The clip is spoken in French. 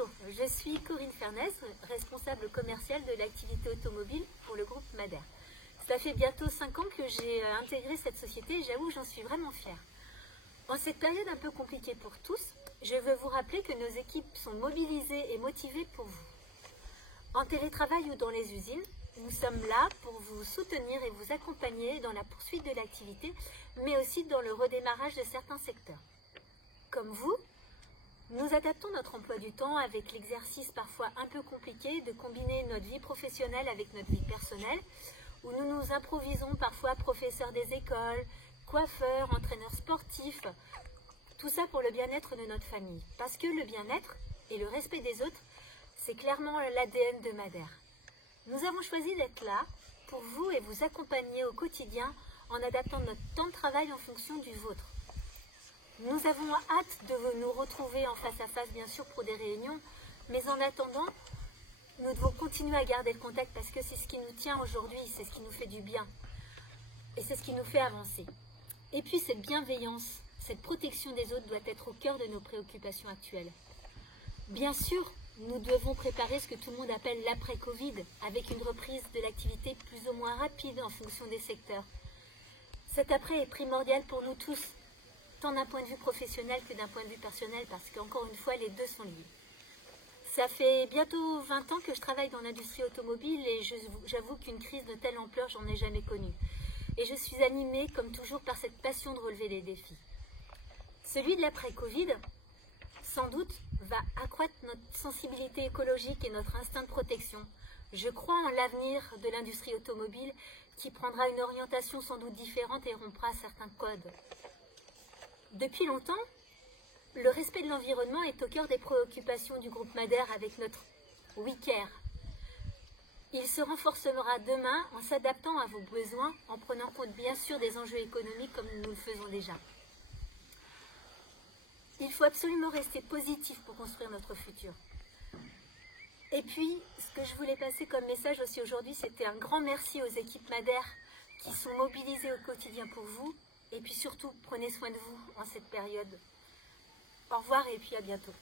Bonjour, je suis Corinne Fernès, responsable commerciale de l'activité automobile pour le groupe Madère. Ça fait bientôt 5 ans que j'ai intégré cette société et j'avoue que j'en suis vraiment fière. En cette période un peu compliquée pour tous, je veux vous rappeler que nos équipes sont mobilisées et motivées pour vous. En télétravail ou dans les usines, nous sommes là pour vous soutenir et vous accompagner dans la poursuite de l'activité, mais aussi dans le redémarrage de certains secteurs. Comme vous, nous adaptons notre emploi du temps avec l'exercice parfois un peu compliqué de combiner notre vie professionnelle avec notre vie personnelle, où nous nous improvisons parfois professeurs des écoles, coiffeurs, entraîneurs sportifs, tout ça pour le bien-être de notre famille. Parce que le bien-être et le respect des autres, c'est clairement l'ADN de Madère. Nous avons choisi d'être là pour vous et vous accompagner au quotidien en adaptant notre temps de travail en fonction du vôtre. Nous avons hâte de nous retrouver en face à face, bien sûr, pour des réunions, mais en attendant, nous devons continuer à garder le contact parce que c'est ce qui nous tient aujourd'hui, c'est ce qui nous fait du bien et c'est ce qui nous fait avancer. Et puis cette bienveillance, cette protection des autres doit être au cœur de nos préoccupations actuelles. Bien sûr, nous devons préparer ce que tout le monde appelle l'après-Covid, avec une reprise de l'activité plus ou moins rapide en fonction des secteurs. Cet après est primordial pour nous tous, tant d'un point de vue professionnel que d'un point de vue personnel, parce qu'encore une fois, les deux sont liés. Ça fait bientôt 20 ans que je travaille dans l'industrie automobile et j'avoue qu'une crise de telle ampleur, j'en ai jamais connue. Et je suis animée, comme toujours, par cette passion de relever les défis. Celui de l'après-Covid, sans doute, va accroître notre sensibilité écologique et notre instinct de protection. Je crois en l'avenir de l'industrie automobile qui prendra une orientation sans doute différente et rompra certains codes. Depuis longtemps, le respect de l'environnement est au cœur des préoccupations du groupe Madère avec notre WeCare. Il se renforcera demain en s'adaptant à vos besoins, en prenant compte bien sûr des enjeux économiques comme nous le faisons déjà. Il faut absolument rester positif pour construire notre futur. Et puis, ce que je voulais passer comme message aussi aujourd'hui, c'était un grand merci aux équipes Madère qui sont mobilisées au quotidien pour vous. Et puis surtout, prenez soin de vous en cette période. Au revoir et puis à bientôt.